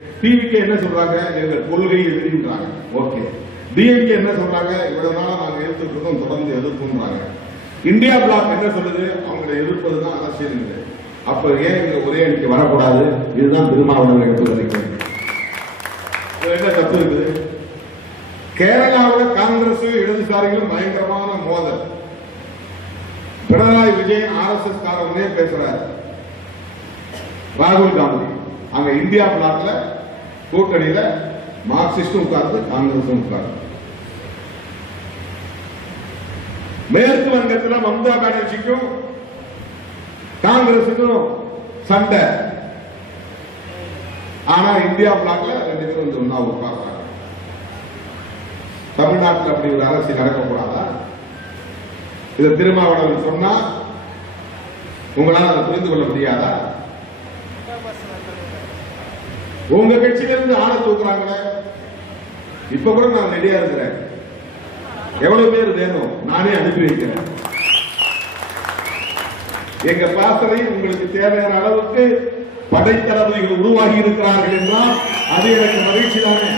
டிவிக்கு என்ன சொல்றாங்க, எங்க கொள்கை எதிர்க்கிறாங்க. ஓகே. டிஎம்கே என்ன சொல்றாங்க, இவ்வளவு நாளா நாங்க எதிர்த்துக்கிறோம், தொடர்ந்து எதிர்ப்புன்றாங்க. இந்தியா பிளாக் என்ன சொல்லுது, அவங்களை எதிர்ப்பதுதான் அரசியல். அப்ப ஏன் இங்க ஒரே அணிக்கு வரக்கூடாது? இதுதான் திருமாவளவன் எடுத்து என்ன தப்பு இருக்குது? கேரளாவில் காங்கிரஸ் இடதுசாரிகளும் பயங்கரமான மோதல். பினராயி விஜயன் RSS காரனே பேசுறாரு. ராகுல் காந்தி அங்க இந்தியா பிளாக்ல கூட்டணியில மார்க்சிஸ்டும் உட்கார்ந்து காங்கிரசும் உட்கார்ந்து. மேற்கு வங்கத்தில் மம்தா பானர்ஜிக்கும் காங்கிரசுக்கும் சண்டை. ஆனா இந்தியா பிளாக்ல 2 பேரும் வந்து ஒன்னா உட்கார்றாங்க. தமிழ்நாட்டில் அப்படி ஒரு அரசியல் நடக்கக்கூடாதா? இதை திருமாவளவன் சொன்னா உங்களால் அதை புரிந்து கொள்ள முடியாதா? உங்க கட்சியிலிருந்து ஆளை தூக்குறாங்களே. இப்ப கூட நான் ரெடியா இருக்கிறேன். எவ்வளவு பேர் வேணும் நானே அனுப்பி வைக்கிறேன். எங்க பாசறை உங்களுக்கு தேவையான அளவுக்கு படைத்தளபதிகள் உருவாகி இருக்கிறார்கள் என்றால் அது எனக்கு மகிழ்ச்சி தானே.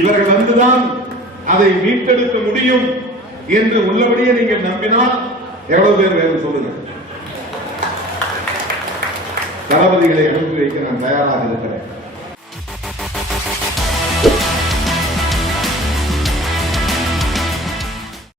இவர்கள் வந்துதான் அதை மீட்டெடுக்க முடியும் என்று உள்ளபடியே நீங்கள் நம்பினால் எவ்வளவு பேர் வேணும் சொல்லுங்க. தளபதிகளை அனுப்பி வைக்க நான் தயாராக இருக்கிறேன்.